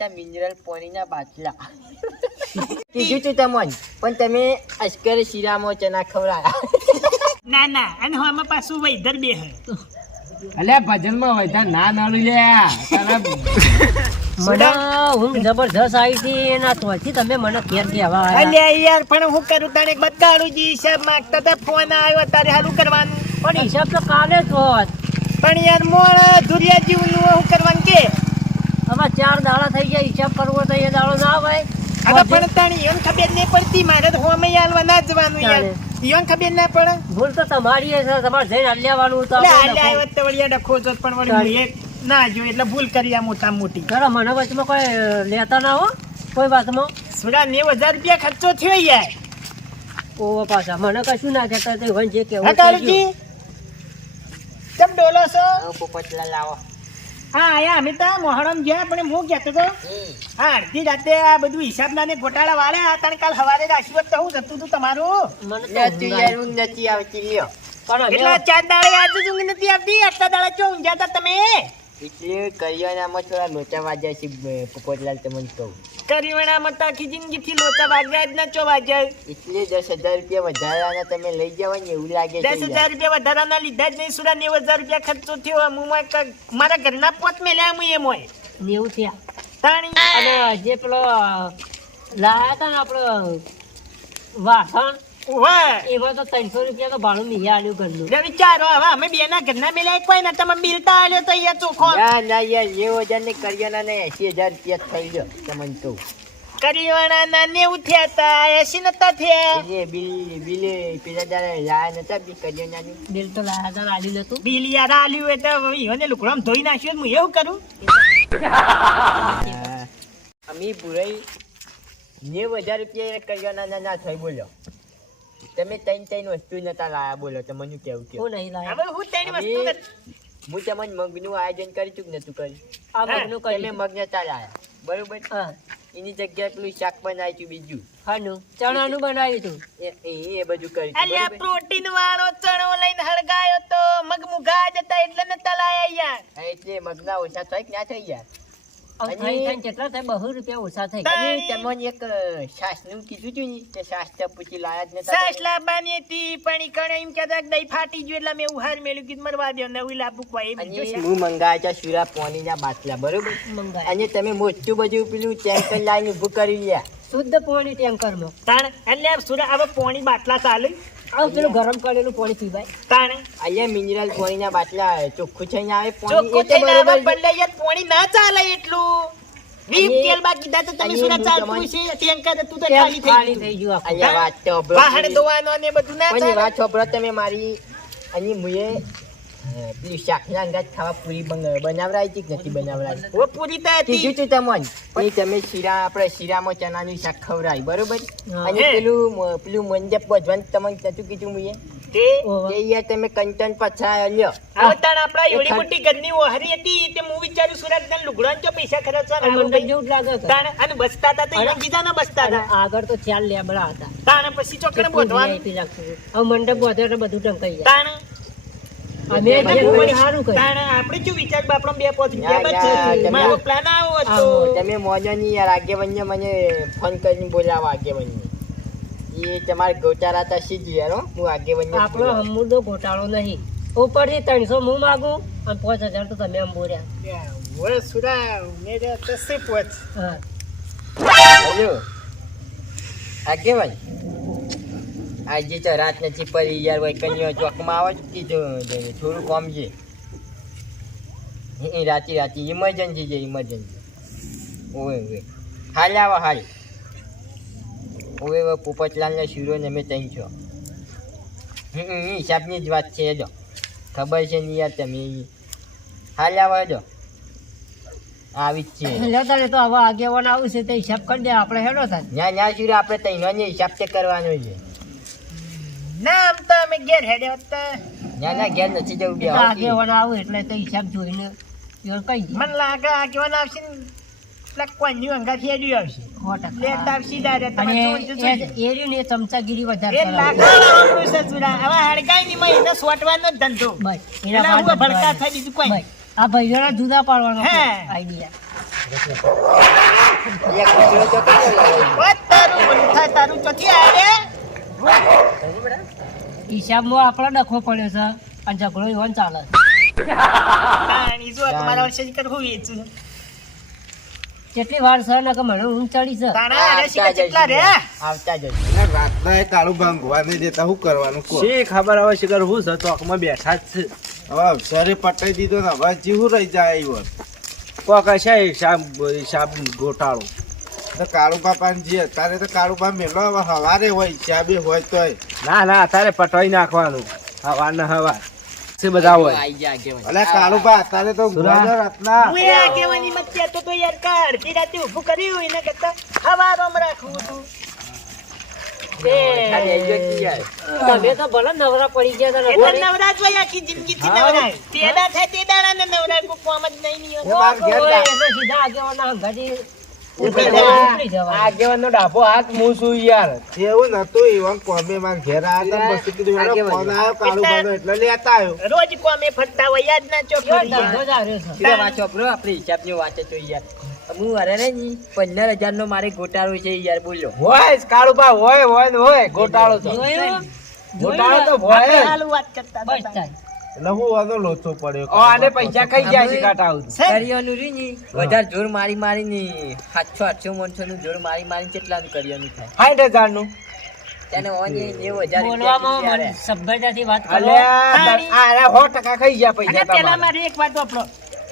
હતા મિનરલ પાણીના બાટલા. કીધું તું તમને પણ તમે અસ્કર શીરામાં ચના ખવડાયા. ના અને આમાં પાછું વૈધર બે હે. અલ્યા ભજનમાં વૈધર ના નાળું લ્યા મને ઊંઘ જબરજસ્ત આવી હતી એના તોથી તમે મને ઘેર કહેવા આવ્યા. અલ્યા યાર પણ હું કરું તને બતાડું જી હિસાબ માંગતા હતા ફોન આવ્યો તારે સારું કરવાનું. પણ હિસાબ તો કાલે જ હોત. પણ યાર મોળ ધુરિયા જીવનું હું કરવાનું કે હવે 4 દાડા થઈ ગયા હિસાબ કરવો તો એ દાડો ના આવે. હવે પણ તાણી ઈવન ખબર નહીં પડતી મારે તો હોમે આલવા ના જવાનું યાર. ઈવન ખબર ના પડે. ભૂલ તો તમારી છે તમારે જઈને લેવાનું તો આવ્યો તો વળિયા ડખો છો પણ વળી એક ના જો એટલે ભૂલ કરી આ મોટા મોટી. ચલો મને વચમાં કોઈ લેતા ના હો કોઈ વાતમાં. થોડા 90,000 રૂપિયા ખર્ચો થયો યાર. ઓ પાછા મને કશું ના કહેતા તે વન જે કેવું હા કાળુજી કેમ ડોલો છો? પોપટલા લાવો. હા આયા અમે તો મોહરમ ગયા પણ હું કહેતો તો હા અડધી રાતે આ બધું હિસાબના ને ગોટાળા વાળે તાણ કાલ સવારે રાશિવત તો હું જતું તું તમારું. નથી યાર ઊંઘ નથી આવતી લ્યો. એટલા 4 દાડે આજે જ ઊંઘ નથી આવતી. આટલા દાડા ચો ઊંઘ્યા હતા તમે? એટલે કરિયાણામાં થોડા લોચા વાગ્યા છે પોપટલાલ તમને કહું. કરિયાણામાં તો આખી જિંદગીથી લોચા વાગ્યા જ ના ચો વાગ્યા. એટલે 10,000 રૂપિયા વધારાના તમે લઈ જાવ ને એવું લાગે છે. 10,000 રૂપિયા વધારાના લીધા જ નહીં. સુરા 90,000 રૂપિયા ખર્ચો થયો. હું મારા ઘરના પોત મેલ્યા હું એમ હોય 90 થયા. તાણી અને જે પેલો લાયા હતા ને આપડે વાસણ વાહ એમાં તો 300 રૂપિયા તો ભાડું નહીં આલ્યું ઘરનું. લે વિચારો હવે અમે બે ના ઘરના મેલ્યા કોઈ ના તમે બિલતા આલ્યો તો યાર ચોખ્ખો. ના યાર 90,000 ને કરિયાણા ને 80,000 રૂપિયા થઈ ગયો તમને કહું. કરિયાણાના 90 થયા હતા 80 નતા થયા. એટલે બિલ પેલા દાડે લાયા નતા બી કરિયાણાનું. બિલ તો લાયા હતા આલ્યું નતું. બિલ યાર આલ્યું એટલે ઈવને લુકડામાં ધોઈ નાખ્યો હું એવું કરું. અમે પુરાઈ 90,000 રૂપિયા કરિયાણા ના થઈ બોલો. તમે ત્રણ વસ્તુ નતા લાયા બોલો તો મને કેવું કે હું નહીં લાયા. હવે હું તેની વસ્તુ હું તમને મગનું આયોજન કરી ચૂક નતું કર્યું. આ મગનું તમે કર્યું. મગ નતા લાયા બરોબર. હા એની જગ્યાએ પેલું શાક બનાવ્યું બીજું હાનું ચણાનું બનાવ્યું હતું. એ બધું કર્યું અલ્યા બરોબર. પ્રોટીન વાળો ચણો લઈને હળગાયો તો મગ મુગા જતા એટલે નતા લાયા યાર. એટલે મગના ઓછા થાય કે ના થઈ ગયા. હવે થઈ થઈને કેટલા થાય 200 રૂપિયા ઓછા થઈ. અને તમને એક છાસનું કીધું હતું ને તે છાસ તો પૂછી લાયા જ નતા. સાસ લાવવાની હતી પણ ઈ કણે એમ કહેતા કે દહીં ફાટી ગયું એટલે મેં ઉહાર મેલ્યું કીધું મરવા દો નવી લાવવું કોઈ અને બીજો છે. હું મંગાવ્યા હતા શીરા પાણીના બાટલા બરોબર. મંગાય અને તમે મોટું બધું પેલું ટેન્કર લાઈને ઊભું કરી લ્યા. શુદ્ધ પાણી ટેન્કરમાં. તાણ એટલે સુરા હવે પાણી બાટલા ચાલે આવ પેલું ગરમ કરેલું પાણી પીવાય. તાણ અહીંયા મિનરલ પાણીના બાટલા ચોખ્ખું થઈને આવે પાણી ચોખ્ખું એટલે થઈને આવે બરોબર. પણ યાર પાણી ના ચાલે એટલું. વીપ અને- તેલ બાકી દા તો તમે અને સુરા હું ચાલતું તમારી- છે ટેન્કર તું તો ખાલી ખાલી થઈ થઈ ગયું. ગયું આખું. અહીંયા વાત તો સાંભળો. વાહણ ધોવાનો ને બધું ના પણ એ ચાલે. વાત સાંભળો તમે મારી. અને મુએ પેલી શાકના અંગાત ખાવા પૂરી બનાવરાઈ હતી કે નથી બનાવરાઈ? ઓ પૂરી તો કીધું હતી. તું તમને એ તમે શીરા આપણે શીરામાં ચણાનું શાક ખવડાવી બરોબર. હા. અને પેલું મંડપ બધવાનું તમને નતું કીધું મુએ તે ઓહો. તે યાર તમે કંટન પછા લ્યો. હવે તાણ આપણા એ એવડી ખર- મોટી ઘરની ઓહરી હતી તે હું વિચાર્યું સુરત ના લુગડાં ચો પૈસા ખર્ચવા આ મંડપ જેવું જ લાગે છે. તાણ અને બસતા હતા તો અને- ઈવન બીજા ના બસતા અને હતા. આગળ તો 4 લેબડા હતા. તાણ પછી ચોકડે કેટલું બોધવાનું. VIP લાગતું હતું. હવે મંડપ બોધે એટલે બધું ઢંકાઈ જાય. તાણ અમે એટલે જે બધું કરી સારું કર્યું. તાણ આપણે શું વિચાર બાપડો 2-5 યા, રૂપિયા બચે. તમે- મારો પ્લાન આવો હતો. આવો. તમે મોજો ની યાર આગેવન્ય મને ફોન કરીને બોલાવો આગેવન્ય. એ તમારે ગોચારા હતા સીધી યાર હો. હું આગેવન્ય આપણો અમૂલનો ઘોટાળો નહીં. ઉપરથી 300 હું માગું અને 5,000 તો તમે આમ બોલ્યા. યા, ઓય સુરા મેરે તો સે પોચ. હા હેલો આગેવાન આજે તો રાત નથી પડી યાર ભાઈ કન્યા ચોકમાં આવે જ કીધું થોડું કામ છે. રાતી ઇમરજન્સી છે ઇમરજન્સી. ઓવે હાલ આવો હાલ. ઓવે પોપટલાલને શીરો ને અમે ત્યાં છો. હિસાબની જ વાત છે હેડો. ખબર છે નહીં યાર તમે હાલ આવો હેડો. આવી જ છે એટલે તારે તો હવે આગેવાન આવું છે તે હિસાબ કરી દે આપણે હેડો થાય. ના શીરો આપણે ત્રણ હિસાબ તે કરવાનો છે. ના આમ તો અમે ઘેર હેડ્યા હોત તો ના ઘેર નથી જવું બે આગેવાન આવું એટલે તો હિસાબ જોઈને એવું કહી દે. મને લાગે આ કેવાનું આવશે ને પેલા કોઈની અંગાથી હેડ્યું આવશે. 100%. લેતા આવશે ડાયરેક્ટ. અને તમારે શું જોઈશે? એ રહ્યું ને એ ચમચાગીરી વધારે એ કરાવે. લાકડાવાળું છે સુરા. હવે હડકાઈ ની માં એને સોટવાનો જ ધંધો. બસ એટલે હું બાદ ભડકા જ થાય બીજું કોઈ બસ. આ ભાઈઓના જુદા પાડવાનો હે. આઈડિયા. એક કૂતરો તો કેટલો લાવે? ઓય તારું બોલું થાય તારું ચોથી આવે સમજી બેટા? હિસાબમાં આપણો ડખો પડ્યો છે અને ઝઘડો એવો ને ચાલે તાણી જો તમારા વર્ષે કરવું વેચું કેટલી વાર છે ને કે મને ઊંઘ ચડી છે તાણા અરે શીખા કેટલા રે આવતા જજો. રાતના એ કાળું ભાંગવા નહીં દેતા શું કરવાનું કહો? શી ખબર હવે શિખર હું છે ચોકમાં બેઠા જ છે હવે અવસરે પટાઈ દીધો ને હવે જીવું રહી જાય આવ્યો કોક હશે હિસાબ ગોટાળો તો કાળું બાપાને જે અત્યારે તો કાળું બા મેલો હવે હવારે હોય હિસાબે હોય તોય ના અત્યારે પટવાઈ નાખવાનું હવાર ને હવાર છે બધા હોય આઈ જા આગેવાન. અલે કાળું બા અત્યારે તો ઊંઘવાનો રાતના હું એ આગેવાની મત કહેતો તો યાર કા અડધી રાતે ઊભું કર્યું એને કરતા હવારોમ રાખવું હતું આ બેજો જ યાર. તમે તો ભલે નવરા પડી ગયા એ હતા તો નવરા જ હોય આખી જિંદગીથી નવરા તેડા થાય તે દાડાને નવરા કોઈ કામ જ નહીં એ માર ઘેર જા. સીધા આગેવાના હંગાથી ઉતરી ઉતરી જવાય. આગેવાનનો ડાભો હાથ હું છું યાર એવું નતું ઈવન કોમે માર ઘેર આવ્યા હતા પછી કીધું હેડો ફોન આવ્યો કાળું બાનો એટલે લેતા આવ્યો રોજ કોમે ફરતા હોય યાદ ના ચોક કેવો ધંધો જ આવ્યો છે. સીધા વાંચો બ્રો, આપણે હિસાબની વાંચે તો યાર. હું અરે ને જી 15,000 નો મારે ગોટાળો છે યાર, બોલ્યો. હોય જ કાળુબા હોય ને હોય ગોટાળો તો જોયું? ગોટાળો તો હોય જ. હાલ વાત કરતા બસ હતા. થાય. એટલે હું આનો લોચો પડ્યો ઓ, આને પૈસા ખાઈ ગયા છે કાંટા આવું કરિયાનું રહ્યું ની, વધારે જોર મારી મારીને 700-800 માણસોનું જોર મારી મારીને કેટલાનું કરિયાનું થાય? 60,000 નું તેને ઓની 90,000 બોલવામાં રૂપિયા મને સભ્યતાથી વાત કરો. અલ્યા આ 100% ખાઈ ગયા અને પૈસા પેલા તમારા મારે એક વાત વાપરો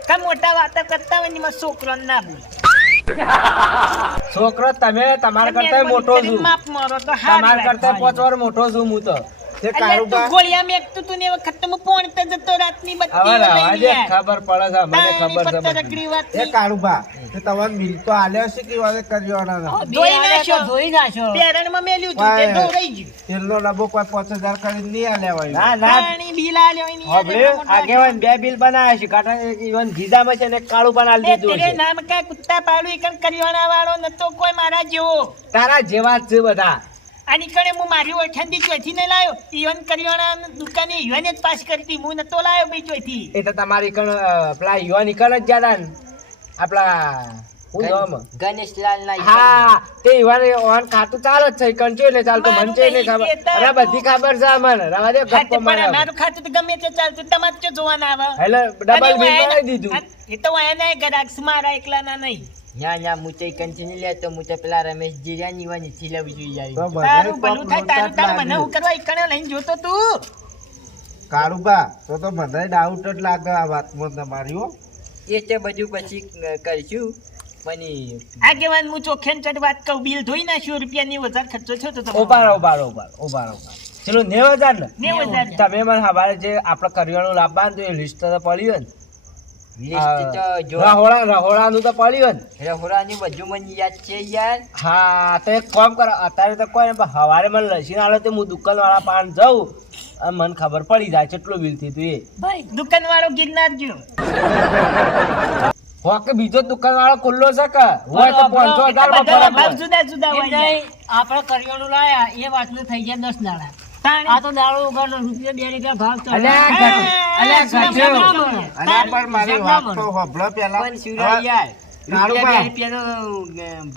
કા મોટા વાતો કરતા હોય ને એમાં છોકરો ના બોલ છોકરો તમે તમારા કરતા મોટો છું માપ મારો તો હારી તમારા વાત. કરતા 5 વાર મોટો છું હું તો તે અલ્યા કાળું તું બા ગોળિયા મેકતું તું ને એ વખત તો હું પોણતે જતો રાતની બત્તી હવે લઈને રવા દે, યાર. ખબર પડે છે મને તાણી ખબર છે પત્તા બધી. રગડી વાત એ કાળું બા તે તમારે મિલ તો આલ્યો છે કે વારે કર્યોના ના ધોઈ બે નાખ્યો. તો ધોઈ નાખ્યો. પેરણમાં મેલ્યું તું તે વાય. ધોવાઈ ગયું તેલનો ડબ્બો કોઈ 5000 કરીને નહીં આલ્યા હોય ના ના તાણી બિલ આલ્યો એની યાર હોભળ્યું? એટલો મોટો આગેવાન 2 બિલ બનાવ્યા છે કાંટા એક ઈવન ગીધામાં છે ને એક કાળું પણ આલી લે, દીધું તેરે છે નામ કા કુત્તા પાડું એકન કરિયાણા વાળો નતો કોઈ મારા જેવો તારા જેવા જ છે બધા આ નીકળે હું મારી ઓળખાણથી ચોથી ને લાયો ઈવન કરિયાણા દુકાને ઈવને જ પાસ કરતી હું નતો લાયો ભાઈ ચોથી એ તો તમારી કણ પેલા યુવા નીકળ જ જ્યાદા ને આપણા હું નામ? ગણેશલાલ ના હા તે યુવાને ઓન ખાતું ચાલે જ છે કંચો એટલે ચાલતો મારું મંચો એટલે નહીં ખબર કહેતા અરે બધી ખબર છે મને રવા દે હા, તે ગપ્પો પણ મારે મારું ખાતું તો ગમે તે ચાલતું તમારે તો જોવાના આવે એટલે ડબલ અને બિલ હું બનાવી દીધું એ તો એના ગરાક મારા એકલાના નહીં ન્યા મુતે કંચની લે તો મુતે પેલા રમેશજી રહ્યા ની વાની છીલાવી જોઈએ તો યાર. બધાય તારું ભલું થાય તારું તારું મને હું કરવા ઈકણે લઈને જોતો તું કાળું બા તો મને ડાઉટ જ લાગે આ વાતમાં તમારી હો એ તે બધું પછી કરીશું પણ આગેવાન હું ચોખ્ખેન ચટ વાત કહું બિલ ધોઈ નાખ્યું રૂપિયાની વધારે ખર્ચો થયો તો તમારો. ઉભારો ચલો 90,000 ને 90,000. તમે મને હવારે જે આપણે કરિયાણું લાવવાનું તો એ લિસ્ટ તો પડ્યું ને લિસ્ટ તો જો રહોડાનું તો પડ્યું ને રહોડાની બધું મને યાદ છે યાર. હા તો એક કામ કરો અત્યારે તો કોઈ નહીં, પણ હવારે મને લસીને આલો તો હું દુકાનવાળા પાન જાઉં અને મને ખબર પડી જાય કેટલું બિલ થયું તું એ ભાઈ દુકાનવાળો ગિરનાર ગયો હો કે બીજો દુકાનવાળો ખુલ્લો છે કે હોય તો 500,000 માં બધાના ફરક ભાવ પડે. જુદા જુદા એમ હોય નહીં, આપણે કરિયાણું લાયા એ વાતનું થઈ ગયા 10 દાડા. તાણી. આ તો દાડો વગરનો રૂપિયા 2 રૂપિયા ભાવ ચાલે. અલ્યા હા, અલ્યા સુરત ગધેડો. ના મળે. અને પણ મારી હિસાબ ના વાત તો હોભળો પહેલા પણ સુરા યાર કાળું રૂપિયા બા. 2 રૂપિયાનો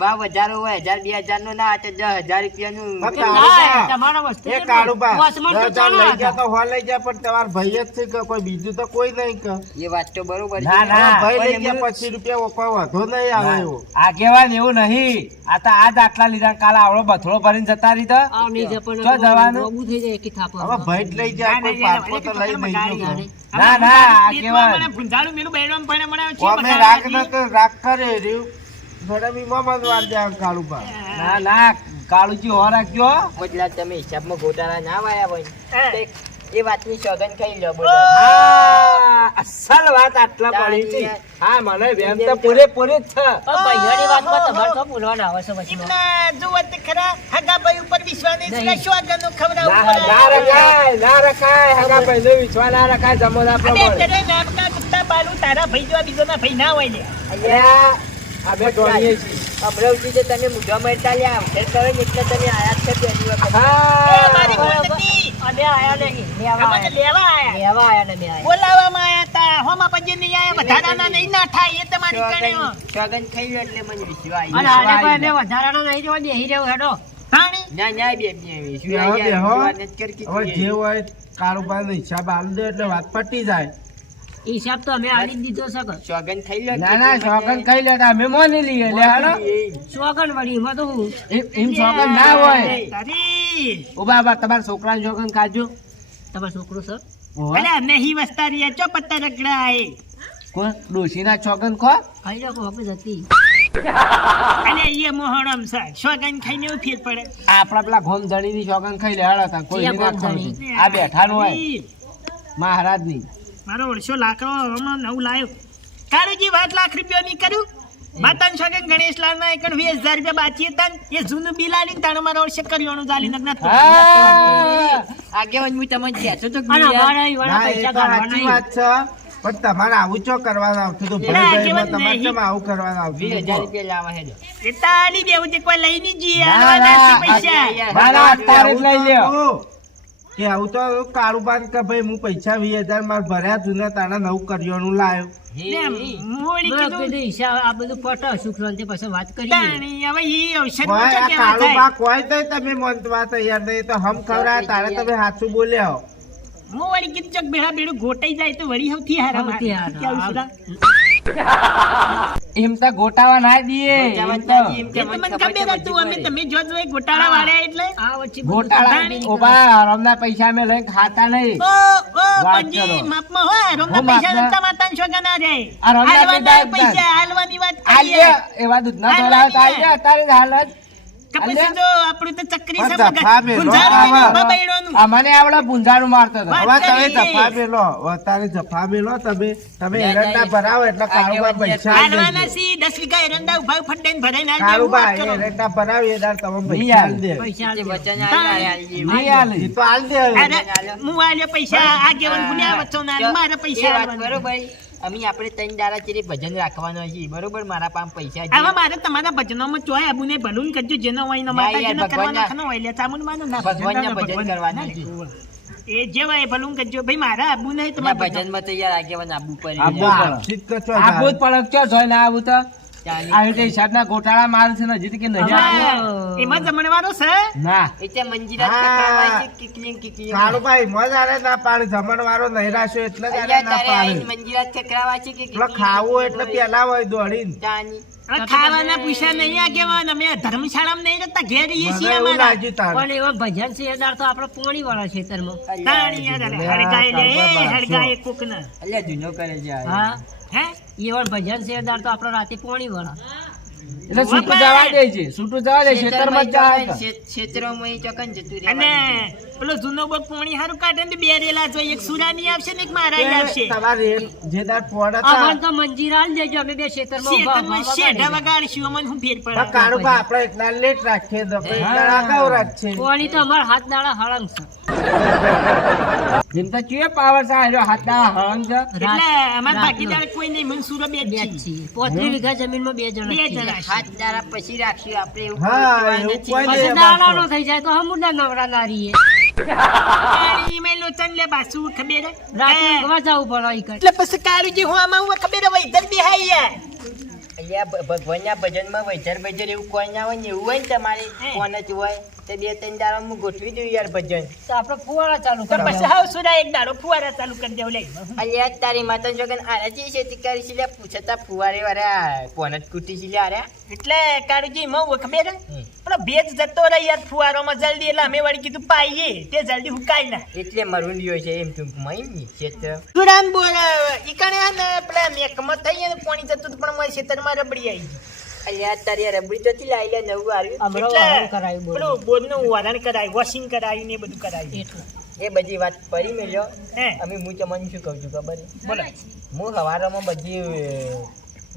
ભાવ વધારો હોય 1,000-2,000 નો ના તો 10,000 રૂપિયાનું પણ ના, કાળું બા, તમારા વસ્તુ એ કેટલું? કાળું બા, વસમાં તો 10,000 ચાલે લઈ હતા. ગયા તો હો લઈ ગયા પણ તમારા ભાઈ જ છે કે કોઈ બીજું તો કોઈ નહીં કે એ વાત તો બરોબર છે. ના, ના. ભાઈ લઈ પણ ગયા એમનું- પછી રૂપિયા કોઈ વધો નહીં આવે એવો આગેવાન એવું નહીં આ તો આજ આટલા લીધા કાલે આવડો બથડો ભરીને જતા રહી તો આ નહીં છે, પણ જો જવાનું? મોંઘું થઈ જાય એકી થાપો. હવે ભાઈ જ લઈ જાય કોઈ પાછો તો લઈ નહીં ગયો કે. ના, ના, પેટમાં આગેવાન. મને ભૂંજાળું મેલું બૈરામ પણ મને છે અમે બધા રાગ રાજી. નતો રાગ કરે રહ્યું ગરમીમાં બંધવાર જાય કાળું બા ના ના કાળુજી હો રાખજો હો. બદલા તમે હિસાબમાં ગોટાળા ના વાયા હોય હા. તો એ વાતની સોગંદ ખાઈ લો બોલો. હા, અસલ વાત આટલા પડી હતી. હા મને વેમ તો પૂરેપૂરી જ છે પણ ભાઈઓની વાતમાં તમારે તો બોલવાના આવે છે પછી એમના જુઓ તે ખરા હગાભાઈ ઉપર વિશ્વાસ નહીં નહીં. કશું આગળનું ખવડાવવું ના પડે. ના રખાય હગા ભાઈનો વિશ્વાસ ના રખાય જમોદા અને પ્રમાણે તેરે નામ કા કુત્તા પાલું તારા ભાઈ જેવા બીજોના ભાઈ ના હોય લે અલ્યા અમે દોડીએ છીએ અમરાવતી જે તમે મુઢા મારતા લ્યા અવસર કરો ને એટલે તમે આયા જ છે પહેલી વખત. એ હા મારી ભૂલ નથી. અમે આયા નહીં લેવા અમને આયા લેવા આયા લેવા આયા ને મેં આયા બોલાવવામાં આયા તા હોમાં પછી નહીં આયા વધારાના નહીં ના થાય એ તમારી કણ્યો. સોગન ખાઈ લો એટલે મને વિશ્વાસ અને આવી આને કોઈ એને વધારાનો નહીં જોવા બેહી રહેવું હેડો તાણી. ના ના બે વિશ્વાસ બેહો, બેહો. વિશ્વાસ નથી કરતી તું હવે જે હોય કારોબારનો હિસાબ આલી દો એટલે વાત પટી જાય. હિસાબ તો અમે આલી જ દીધો છે સોગન ખાઈ લો ના ના શોખન ખાઈ લેતા અમે મોની લઈએ લે હાલો સોગન વળી એમાં તો હું એમ શોખન ના હોય તારી. ઉભા બા તમારા છોકરાને શોખન ખાજો તમારો છોકરો સર અલા, નહીં વસતા રહ્યા, ચો પત્તા રગડા એ. કોણ ડોશીના શોખન ખો ખાઈ લો કોપી હતી અને એ મોહરમ છે, સોગન ખાઈને એવું ફેર પડે. આપડા પેલા ઘોમ ધણીની શોખન ખાઈ લે હાલો તા કોઈ ક્યાં ના ઘોમ ખાવું. ધણી? આ બેઠાનું હોય મહારાજની મારો ઓળશો લાકડો હમણાં નવું લાવ્યો. કાળુજી વાત લાખ રૂપિયાની કરું. માતાન સોગન ગણેશલાલ ના 20,000 રૂપિયા બાકી હતા ને, એ જૂનું બિલ આલીને તાણે મારો ઓળશે કર્યોનું ચાલી નગ્ન હતું. હા આગેવાન હું તમને કહેતો તો અને અમારા ઈ વાળા ના, એ પૈસા તો કાઢવા સાચી નહીં વાત છે પણ તમારે આવું ચો કરવાનું આવતું હતું એના ભાઈ આગેવાન તમારે નહીં. કેમ આવું કરવાનું આવતું 20,000 હતું? રૂપિયા લાવા હેડો એ તાલી દેવું તે કોઈ લઈ નહીં જઈએ, ના, આલવાના ના, છે પૈસા. ના, ના, અત્યારે જ લઈ લ્યો. કે આવું તો કારોબાર કે ભાઈ હું પૈસા 20,000 માર ભર્યા જૂના તાણા નવું કર્યોનું લાવ્યો. ને મોડી મેં કીધું, કીધું હિસાબ આ બધું પટો સુખ શાંતિ પછી વાત કરીએ તાણી, હવે ઈ ઔષધ કોઈ નું આ તો કેવા થાય? કારોબાર કોઈ તો તમે મનવા તૈયાર નહીં તો હમ ખવડાવે તારે તમે સાચું બોલ્યા હો. હું વળી કીધું ચોક બેડા બેડું ગોટાઈ જાય તો વળી સૌથી હારા મારે. સૌથી હારા. કેવું સુધા? એમ તો ગોટાવા ના દઈએ એમ તો. એ તો મને ખબર હતું, અમે તમે જો જો એ ગોટાળા વાળ્યા એટલે. આ વચ્ચે ગોટાળા ઓબા હરામના પૈસા અમે લઈને ખાતા નહીં ઓ, ઓ, વાત પંજી, કરો. માપમાં હોય, રોમના હું પૈસા માપના- નતા માતાને શોખા ના રે. આ રોમના હાલવાના પૈસા પૈસા, હાલવાની વાત આલ્ય કરીએ. એવા દૂધના ધોળા હતા, આલ્ય અત્યારે જ હાલ જ. કપાસી જો આપણું તો ચક્રી પણ છે ધફા મગજ. મેલો, ગુંજારું આવા. ને બબૈડોનું. અમને આવડે પૂંજાનું મારતો હતો વાત હવે તમે કરીએ. જફા મેલો અત્યારે જફા મેલો તમે એરંડા ભરાવો એટલે કારોબાર પૈસા આલી હાલવાના દેજો. સી 10 વીઘા એરંડા ઉભા ફટાઈને ભરાઈને હાલ કારોબાર દેવું, વાત કરો. એરંડા ભરાવી એટલે તમે નહીં પૈસા આલે. આલી દે. પૈસા જે આલી વચન દો. આલ્યા નહીં આલે. એ તો આલી દે હવે. અરે, હું આલ્યો પૈસા આગેવાન ગુન્યા વચ્ચો ના આલે, મારા પૈસા એ વાત આલવાના. બરોબર અમે આપણે 3 દાડા ચીરે ભજન રાખવાનો છે બરોબર મારા પાસે પૈસા છે. આવા મારે તમારા ભજનોમાં ચોય આબુને ભલું કરજો, જેનો હોય એનો ના યાર, માતાજીનો કરવાનો ભગવાનના- ખનો હોય લે ચામુંડમાનો ના ભગવાનના ભજન ભગવાન. કરવાના ના, છે. એ જે હોય એ ભલું કરજો ભાઈ, મારા આબુ નહીં ના તમારા ભજન. ભજનમાં તો યાર આગેવાન આબુ પર આબુ આ પડે. આપસી જ કચો આબુ જ પડક ચો જોઈ ના આવું તો ચાલી. આવી રીતે હિસાબના ગોટાળા મારે છે ને હજી તો કે નહીં આલે. હા, એમાં જમણવારો છે. ના એટલે મંજીરા હા. ખખડાવાય છે, કિકલિંગ કિકલિંગ. કાળુભાઈ મજારે ના પાડે જમણવારો નહીં રાખ્યો એટલે જ આને અહીંયા ના તારે આઈને પાડે મંજીરા ખખડાવા છે કે પેલો ખાવું એટલે પેલા હોય દોડીને ચાની. હવે ખાવાના પૈસા નહીં આગેવાન, અમે ધર્મશાળામાં નહીં રહેતા, ઘેર રહીએ મને છીએ એવું અમારા. લાગ્યું તારે. પણ એવા ભજન શેરદાર તો આપણે પોણી વાળા ખેતરમાં તાણી યાર, અરે, હળગાય લે, એ હળગાય કોકના. અલ્યા જૂનો કરે છે આ. હા હે? એવા ભજન શેરદાર તો આપણે રાતે પોણી વાળા એટલે છૂટું જવા દે છે છૂટું જવા દે ખેતરમાં જ જાય છે. ક્ષેત્રોમાં ઈ ચોકન જતું અને રહેવાનું. પેલો જૂનો બગ પોણી હારું કાઢે ને બે રેલા જોઈએ, એક સુરાની આવશે ને એક મારાઈ આવશે. તમારે જે દાડ પોડ હતા અમન તો મંજીર આલ દેજો અમે બે ખેતરમાં ઊભા શેતરમાં ઊભા શેઢા વગાડીએ. વગાડશું, અમને હું ફેર પડે. પણ કાળુભા આપણે એકલા લેટ રાખીએ તો પછી એકલા અગાઉ રાખશે પોણી તો અમારા હાથ દાડા હળંગ છે જેમ તો ચિયો પાવર છે આર્યો હાથના હળંગ છે. એટલે અમારા ભાગીદાર કોઈ નહીં, મનસુરો બે જ બે જ છીએ. છીએ 35 વીઘા જમીનમાં બે જણા બે છીએ. જણા છીએ. હાથ દાડા પછી રાખશું આપણે એવું હા, કોઈ એવું નથી. કોઈ પછી નહીં. દાડાનો થઈ જાય તો હમુડા નવરા ના રહીએ પાણી મેં લોચન લે બાસુ ખબર હે? રાતે ઊંઘવા જવું પડે ઈ કઈ. એટલે પછી કાળુજી હું આમાં હું ખબર હવે ઇધર બેહાઈ યાર. અલ્યા ભગવાનના ભજનમાં વૈચર બૈચર એવું કોઈ ના હોય ને એવું હોય ને તમારે કોણ જ હોય તો 2-3 દાડા હું ગોઠવી દઉં યાર ભજન. તો આપણે ફુવારા ચાલુ તો પછી કરવા હાવ સુરા એક દાડો ફુવારા ચાલુ કરી દેવું લે. અલ્યા તારી માતા જોગન આરાજી ખેતી કરી છે લે પૂછતા ફુવારે વાળા કોણ જ કૂટી છે લે આર્યા. એટલે કાળુજી માં હું ખબર હે? પેલો ભેજ જતો રહે યાર ફુવારોમાં જલ્દી, એટલે અમે વળી કીધું પાઈએ તે જલ્દી હુકાય ના. એટલે મરું લ્યો છે એમ ટૂંકમાં એમ ને ક્ષેત્ર. સુરાન બોલ ઈકણે હે ને પેલા મેકમાં થઈ ને પાણી જતું હતું પણ મારી ખેતરમાં રબડી આવી ગઈ. અલ્યા તારી આ રબડી તો લાઈ લે નવું આવ્યું. હમણાં એટલે વાહન કરાયું બોલો. પેલું બોરનું વરાણ કરાયું, વોશિંગ કરાયું ને એ બધું કરાયું. એટલું. એ બધી વાત પડી મેલ્યો. હે અમે હું તમને શું કહું છું ખબર છે? બોલો. હું સવારમાં બધી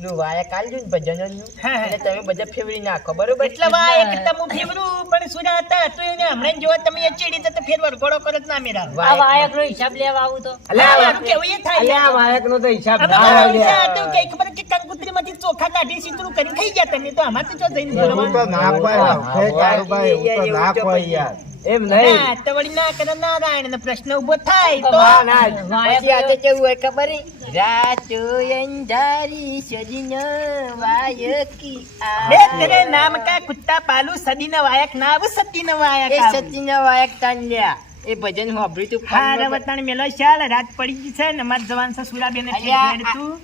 નું વાયા કાઢજો ને ભજનોનું. હા, હા. એટલે તમે બધા ફેવરી નાખો બરોબર. એટલે વા એક તમુ ફેવરું પણ સુરા હતા તો એને હમણાં જોવા તમે એ ચીડી તો ફેર વરઘોડો કરો જ ના મેરા. આ વાયકનો હિસાબ લેવા આવું તો અલ્યા મારું કેવું એ થાય અલ્યા યાર. વાયકનો તો હિસાબ હવે ના મારું હોય વિચાર લ્યા. હતું કે ખબર કે કંકુતરીમાંથી ચોખા કાઢી સીતરું કરી ખાઈ ગયા તમે તો આમાં તો જો જઈને એવું તો ભરવાનું. ના કોઈ રાખે કાળુભાઈ એવું તો ના કોઈ યાર એમ નહીં ના, તો વળી ના કરે નારાયણ પ્રશ્ન ઉભો થાય તો ના, ના. વાયક પછી આ તો કેવું હોય ખબર હે? રાતો અંધારી સજીને વાયકી બે આવે. તેરે નામ કા કુત્તા પાલુ સદી ન વાયક ના આવું સતી ન વાયક એ આવું. સતીના વાયક તાન્યા. એ ભજન સાંભળ્યું તું હારે ફોનમાં? વતાણ મેલો ચાલ રાત પડી ગઈ છે ને માર જવાન છે સુરાબેન અલ્યા,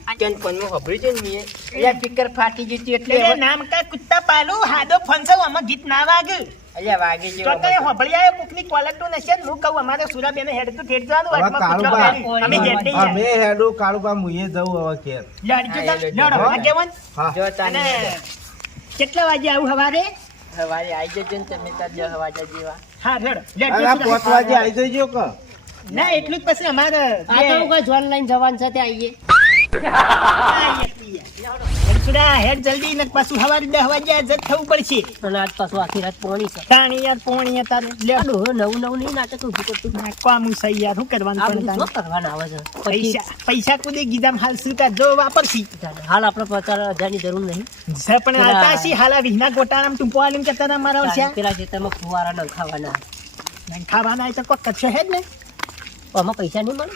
આ ફોનમાં સાંભળ્યું છે ને મેં? અલ્યા, સ્પીકર ફાટી ગયું હતું એટલે તેરે નામ કા કુત્તા પાલુ હાદો ફોન છે આમાં ગીત ના વાગે અલ્યા, વાગે તો જેવો તે બધો. હોભળી આયો કોકની ક્વોલિટી નશે ને હું કહું અમારે સુરાબેન હેડ તો ઠેઠ જવાનું હવે વાતમાં પૂછવા કાળુબા વાળી. અમે હેડ નહીં અમે હેડું કાળુબા મુએ જવું હવે ઘેર લડજો હા, ચાલ, એ લડજો. લડો આગેવાન. હા જો અને તાને કેટલા વાગે આવું હવારે સવારે આવી જજો ને તમે તાર 10 વાગ્યા જેવા. હા લડો અરે આ 5 વાગે આવી જજો કે ના એટલું જ પછી અમારે આ તો કોઈ જોન લઈને જવાન છે તે આવીએ સુરા હેડ જલ્દી ને પાછું હવારે 10 વાગ્યા જત થવું પડશે અને આજ પાછું આખી રાત પોણી છે તાણી યાર પોણી તારે લે આ ડોહો નવું નવું નહીં નાટક ઊભું કરતું નાખવાનું સહી યાર શું કરવાનું આ પણ બધું તાણે? શું કરવાના આવે છે પછી પૈસા પૈસા કુદે ગીધામ હાલ સુતા જો વાપરશી હાલ આપણે 50,000 ની જરૂર નહીં છે પણ હાલતા શી હાલા વિહના ગોટાળામાં તું પોવાલીને કે તારા મારા છે પેલા ખેતરમાં ફુવારા નખાવાના ખાવાના હોય તો કોઈ કચ્છો હે જ ને આમાં પૈસા નહીં મળે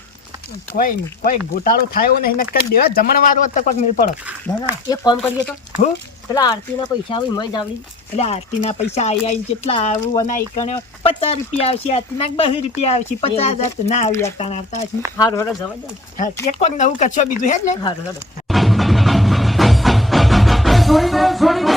કોઈ ગોટાળો થાય નહીં નક્કર દેવા જમણવાર હોત તો કોઈક મેળ પડો ના ના એક કામ કરીએ તો હું પેલા આરતીના પૈસા આવી મય જાવડી એટલે આરતીના પૈસા આઈ કેટલા આવું અને ઈ કણે 50 રૂપિયા આવશે આરતીના 2 રૂપિયા આવશે 50,000 તો ના આવી એકતા આવતા હશે હારું હેડો જવા દે હા એક કોઈક નવું કચ્છો બીજું હે જ ને હારું હેડો છોડી દે